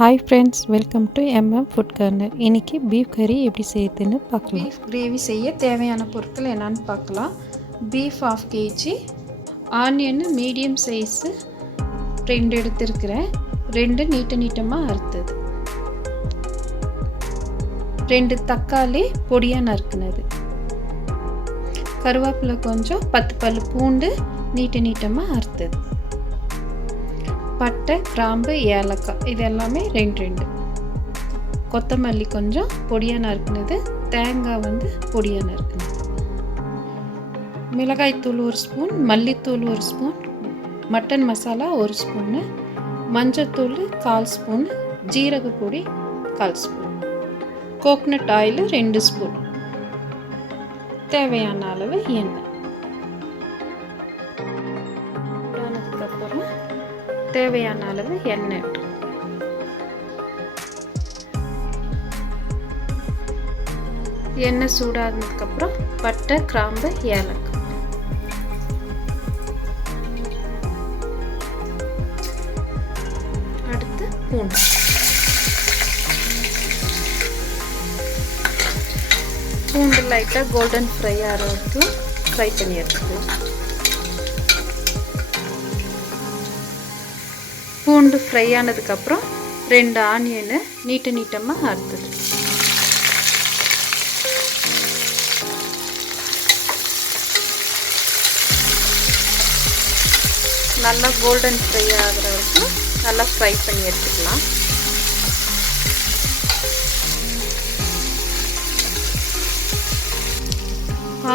Hi friends, welcome to food corner. இன்றைக்கி beef கறி எப்படி செய்யுதுன்னு பார்க்கலாம். பீஃப் கிரேவி செய்ய தேவையான பொருட்கள் என்னென்னு பார்க்கலாம். Beef 1/2 kg, onion medium size 2 எடுத்துருக்கிறேன், 2 நீட்டமாக அறுத்தது, 2 தக்காளி பொடியாக நறுக்குனது, கருவேப்பிலை கொஞ்சம், 10 பல் பூண்டு நீட்டமாக அறுத்தது, பட்டை, கிராம்பு, ஏலக்காய் இது எல்லாமே 2 கொத்தமல்லி கொஞ்சம் பொடியாக நறுக்குனது, தேங்காய் பொடியாக நறுக்குனது, மிளகாய்த்தூள் 1 ஸ்பூன், மல்லித்தூள் 1 ஸ்பூன், மட்டன் மசாலா 1 ஸ்பூனு, மஞ்சத்தூள் 1/4 ஸ்பூன், ஜீரகப்பொடி 1/4 ஸ்பூன், கோகனட் ஆயில் 2 ஸ்பூன், தேவையான அளவு எண்ணெய். ஆனதுக்கப்புறம் தேவையான அளவு எண்ணெய். எண்ணெய் சூடானதுக்கப்புறம் பட்டை, கிராம்பு, ஏலக்காய், அடுத்து பூண்டு, பூண்டு லைட்டாக கோல்டன் ஃப்ரை ஆகிற வரைக்கும் ஃப்ரை பண்ணி எடுத்துக்கலாம். பூண்டு ஃப்ரை ஆனதுக்கப்புறம் 2 ஆனியனு நீட்டமாக அறுத்தது, நல்லா கோல்டன் ஃப்ரை ஆகிற வரைக்கும் நல்லா ஃப்ரை பண்ணி எடுத்துக்கலாம்.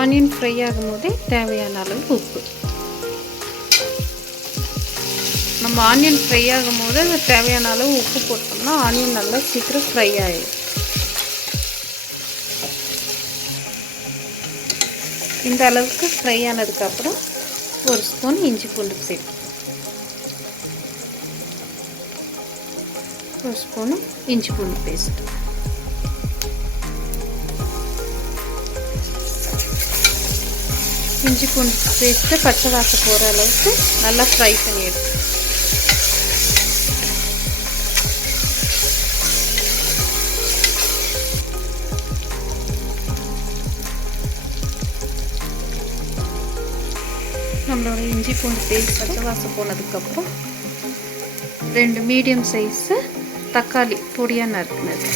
ஆனியன் ஃப்ரை ஆகும்போதே தேவையான அளவு உப்பு. நம்ம ஆனியன் ஃப்ரை ஆகும்போது அது தேவையான அளவு உப்பு போட்டோம்னா ஆனியன் நல்லா சீக்கிரம் ஃப்ரை ஆகிடும். இந்த அளவுக்கு ஃப்ரை ஆனதுக்கப்புறம் 1 ஸ்பூன் இஞ்சி பூண்டு சேர்த்து, 1 ஸ்பூனு இஞ்சி பூண்டு பேஸ்ட், இஞ்சி பூண்டு பேஸ்ட்டு பச்சை வாசம் போகிற அளவுக்கு நல்லா ஃப்ரை பண்ணி எடுத்து, நம்மளோட இஞ்சி பூண்டு பேஸ்ட் பச்சை வாசம் போனதுக்கப்புறம் 2 மீடியம் சைஸு தக்காளி பொடியாக நறுக்குனது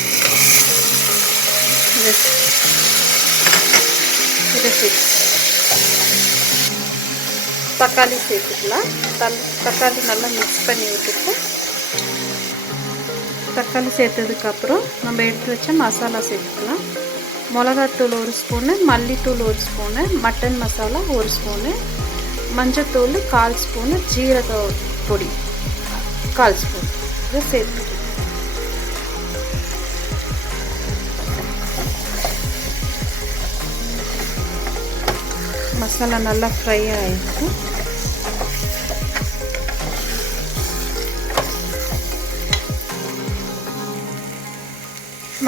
இதை தக்காளி சேர்த்துக்கலாம். தக்காளி நல்லா மிக்ஸ் பண்ணி விட்டுட்டு, தக்காளி சேர்த்ததுக்கப்புறம் நம்ம எடுத்து வச்ச மசாலா சேர்த்துக்கலாம். மிளகாத்தூள் 1 ஸ்பூனு, மல்லித்தூள் 1 ஸ்பூனு, மட்டன் மசாலா 1 ஸ்பூனு, மஞ்சத்தூள் 1/4 ஸ்பூனு, ஜீரக பொடி 1/4 ஸ்பூன் இதை சேர்த்து மசாலா நல்லா ஃப்ரை ஆகிடுச்சு.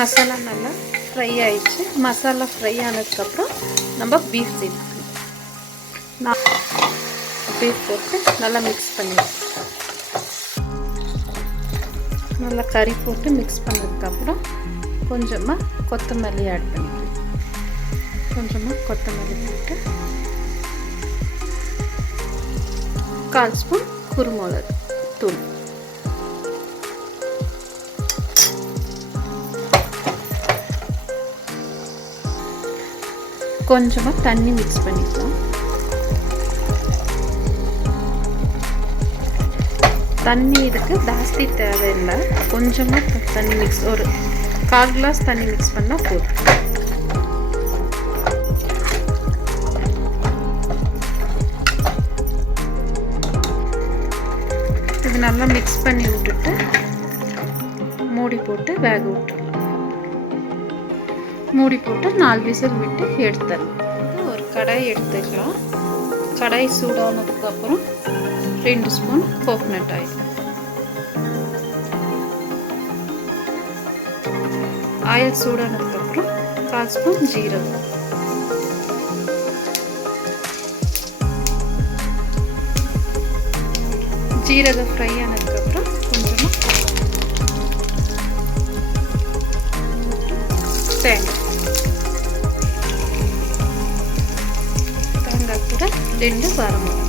மசாலா நல்லா ஃப்ரை ஆயிடுச்சு. மசாலா ஃப்ரை ஆனதுக்கப்புறம் நம்ம பீஃப் சேர்த்துக்கலாம். நான் பீஃப் போட்டு நல்லா மிக்ஸ் பண்ணிடுறேன். நல்லா கறி போட்டு மிக்ஸ் பண்ணதுக்கப்புறம் கொஞ்சமாக கொத்தமல்லி ஆட் பண்ணிக்கலாம். கொஞ்சமாக கொத்தமல்லி போட்டு 1/4 ஸ்பூன் குருமிளகு தூள், கொஞ்சமாக தண்ணி மிக்ஸ் பண்ணிக்கலாம். தண்ணி இதுக்கு ஜாஸ்தி தேவையில்லை, கொஞ்சமாக தண்ணி மிக்ஸ், ஒரு 1/4 கிளாஸ் தண்ணி மிக்ஸ் பண்ணால் போதும். இது நல்லா மிக்ஸ் பண்ணி விட்டுட்டு மூடி போட்டு வேக விட்டுடலாம். மூடி போட்டு 4 விசில் விட்டு எடுத்துடலாம். ஒரு கடாய் எடுத்துக்கலாம். கடாய் சூடானதுக்கப்புறம் 2 ஸ்பூன் கோகனட் ஆயில், ஆயில் சூடானதுக்கப்புறம் 1/4 ஸ்பூன் ஜீரகம், ஜீரகம் ஃப்ரை ஆனதுக்கப்புறம் கொஞ்சமாக தேங்காய் கூட 2 வரமிளகாய்.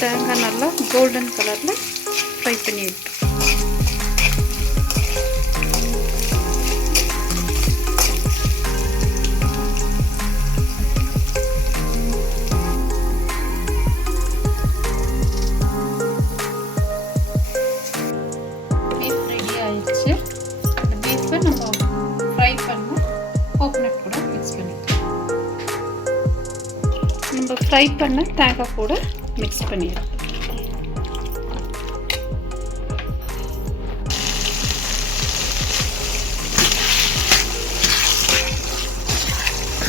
தேங்காய் நல்லா கோல்டன் கலரில் ஃப்ரை பண்ணி எடுத்து பீஃப் ரெடி ஆயிடுச்சு. இந்த பீஃபை நம்ம ஃப்ரை பண்ண கோகோனட் கூட மிக்ஸ் பண்ணிக்கலாம். நம்ம ஃப்ரை பண்ண தேங்காய் கூட மிக்ஸ் பண்ணிடலாம்.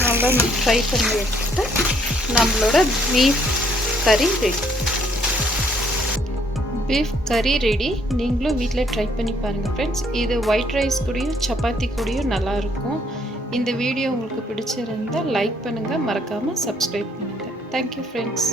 நல்லா ஃப்ரை பண்ணி எடுத்துட்டு நம்மளோட பீஃப் கறி ரெடி. பீஃப் கறி ரெடி. நீங்களும் வீட்டில் ட்ரை பண்ணி பாருங்கள் ஃப்ரெண்ட்ஸ். இது ஒயிட் ரைஸ் கூடயும் சப்பாத்தி கூடயும் நல்லாயிருக்கும். இந்த வீடியோ உங்களுக்கு பிடிச்சிருந்தால் லைக் பண்ணுங்கள், மறக்காமல் சப்ஸ்கிரைப் பண்ணுங்கள். Thank you friends.